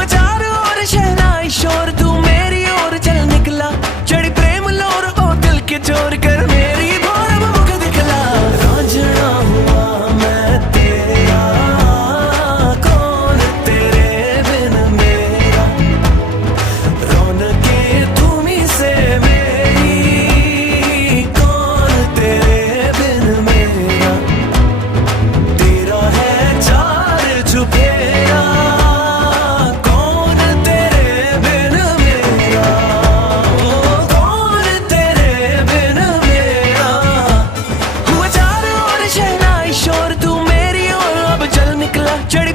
हुआ चारों ओर शहनाई शोर, तू मेरी ओर चल निकला, चढ़ी प्रेम लोर ओ दिल के चोर, कर मेरी भोर अब मुख दिखला। रांझना हुआ मैं तेरा, कौन तेरे बिन मेरा, रौनकें तुम्हीं से मेरी, कौन तेरे बिन मेरा, तेरा है चार चुफेरा, कौन तेरे बिन मेरा, कौन तेरे बिन मेरा। हुआ चारों ओर शहनाई शोर, तू मेरी ओर अब चल निकला, चढ़ी